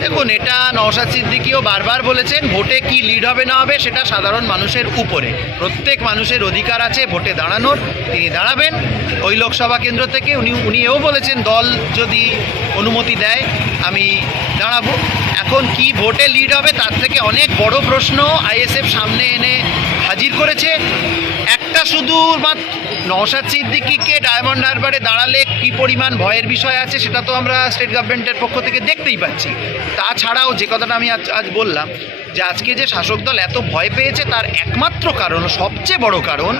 দেখুন, এটা নওশাদ সিদ্দিকিও বারবার বলেছেন, ভোটে কি লিড হবে না হবে সেটা সাধারণ মানুষের উপরে। প্রত্যেক মানুষের অধিকার আছে, ভোটে দাঁড়ানোর। তিনি দাঁড়াবেন। ওই লোকসভা কেন্দ্র থেকে উনি উনি এও বলেছেন, দল যদি অনুমতি দেয়, আমি দাঁড়াবো। এখন কি ভোটে লিড হবে তার থেকে অনেক বড় প্রশ্ন আইএসএফ সামনে এনে হাজির করেছে। একটা শুধু নওশাদ সিদ্দিকিকে ডায়মন্ড হারবারে দাঁড়ালে কি পরিমাণ ভয়ের বিষয় আছে সেটা তো আমরা স্টেট গভর্নমেন্টের পক্ষ থেকে দেখতেই পাচ্ছি। তাছাড়াও যে কথাটা আমি আজ আজ বললাম, যে আজকে যে শাসক দল এত ভয় পেয়েছে তার একমাত্র কারণ সবচেয়ে বড় কারণ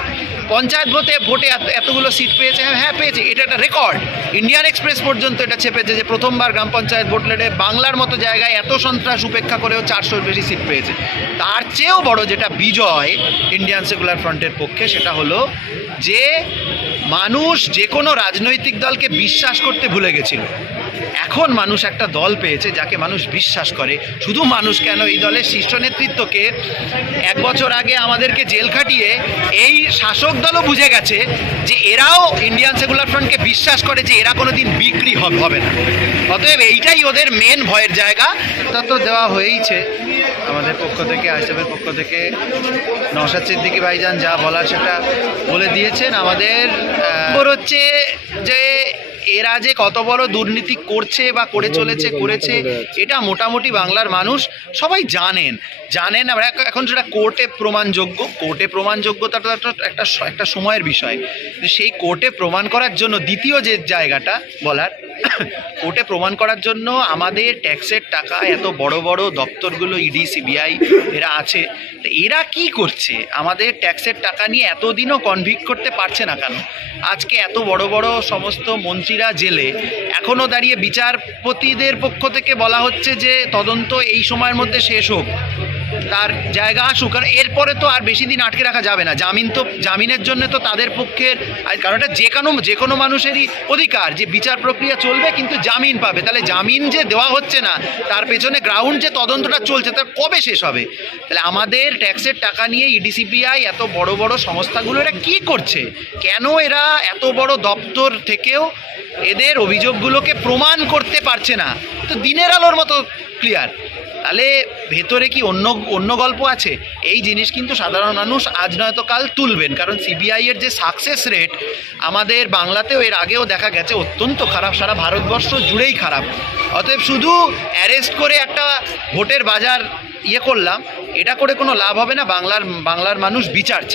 পঞ্চায়েত ভোটে ভোটে এত- এতগুলো সিট পেয়েছে। হ্যাঁ হ্যাঁ পেয়েছে। এটা একটা রেকর্ড ইন্ডিয়ান এক্সপ্রেস পর্যন্ত এটা চেপেছে যে প্রথমবার গ্রাম পঞ্চায়েত ভোট লড়ে বাংলার মতো জায়গায় এত সন্ত্রাস উপেক্ষা করেও চারশোর বেশি সিট পেয়েছে। তার চেয়েও বড় যেটা বিজয় ইন্ডিয়ান সেকুলার ফ্রন্টের পক্ষে, সেটা হলো যে মানুষ যে কোনো রাজনৈতিক দলকে বিশ্বাস করতে ভুলে গেছিল। এখন মানুষ একটা দল পেয়েছে যাকে মানুষ বিশ্বাস করে। শুধু মানুষ কেন, এই দলের শীর্ষ নেতৃত্বকে এক বছর আগে আমাদেরকে জেল খাটিয়ে এই শাসক দলও বুঝে গেছে যে এরাও ইন্ডিয়ান সেকুলার ফ্রন্টকে বিশ্বাস করে যে এরা কোনো দিন বিক্রি হবে না। অতএব এইটাই ওদের মেন ভয়ের জায়গা। তা তো দেওয়া হয়েইছে। আমাদের পক্ষ থেকে আইসবের পক্ষ থেকে, নওশাদ সিদ্দিকি ভাইজান যা বলার সেটা বলে দিয়েছেন। আমাদের হচ্ছে যে এরা যে কত বড় দুর্নীতি করছে বা করে চলেছে, করেছে, এটা মোটামুটি বাংলার মানুষ সবাই জানেন। জানেন, আমরা এখন সেটা কোর্টে প্রমাণযোগ্য, কোর্টে প্রমাণযোগ্যতা একটা একটা সময়ের বিষয়। সেই কোর্টে প্রমাণ করার জন্য দ্বিতীয় যে জায়গাটা বলার, কোর্টে প্রমাণ করার জন্য আমাদের ট্যাক্সের টাকা, এত বড় বড় দপ্তরগুলো, ইডি, সিবিআই, এরা আছে। এরা কি করছে? আমাদের ট্যাক্সের টাকা নিয়ে এতদিনও কনভিক্ট করতে পারছে না কেন? আজকে এত বড় বড় সমস্ত মন্ত্রীরা জেলে। এখনও দাঁড়িয়ে বিচারপতিদের পক্ষ থেকে বলা হচ্ছে যে তদন্ত এই সময়ের মধ্যে শেষ হোক। তার জায়গা আসুক, কারণ এরপরে তো আর বেশি দিন আটকে রাখা যাবে না। জামিন তো জামিনের জন্য তো তাদের পক্ষের কারণ এটা যে কোনো যে কোনো মানুষেরই অধিকার যে বিচার প্রক্রিয়া চলবে, কিন্তু জামিন পাবে। তাহলে জামিন যে দেওয়া হচ্ছে না, তার পেছনে গ্রাউন্ড যে তদন্তটা চলছে, তার কবে শেষ হবে? তাহলে আমাদের ট্যাক্সের টাকা নিয়ে ইডিসিপিআই এত বড় বড় সংস্থাগুলো এরা কী করছে? কেন এরা এত বড় দপ্তর থেকেও এদের অভিযোগগুলোকে প্রমাণ করতে পারছে না? তো দিনের আলোর মতো ক্লিয়ার তাহলে ভেতরে কি অন্য অন্য গল্প আছে? এই জিনিস কিন্তু সাধারণ মানুষ আজ নয়তো কাল তুলবেন, কারণ সিবিআই এর যে সাকসেস রেট আমাদের বাংলাতেও এর আগেও দেখা গেছে অত্যন্ত খারাপ, সারা ভারতবর্ষ জুড়েই খারাপ। অতএব শুধু অ্যারেস্ট করে একটা ভোটের বাজার ইয়ে করলাম, এটা করে কোনো লাভ হবে না, বাংলার বাংলার মানুষ বিচার চায়।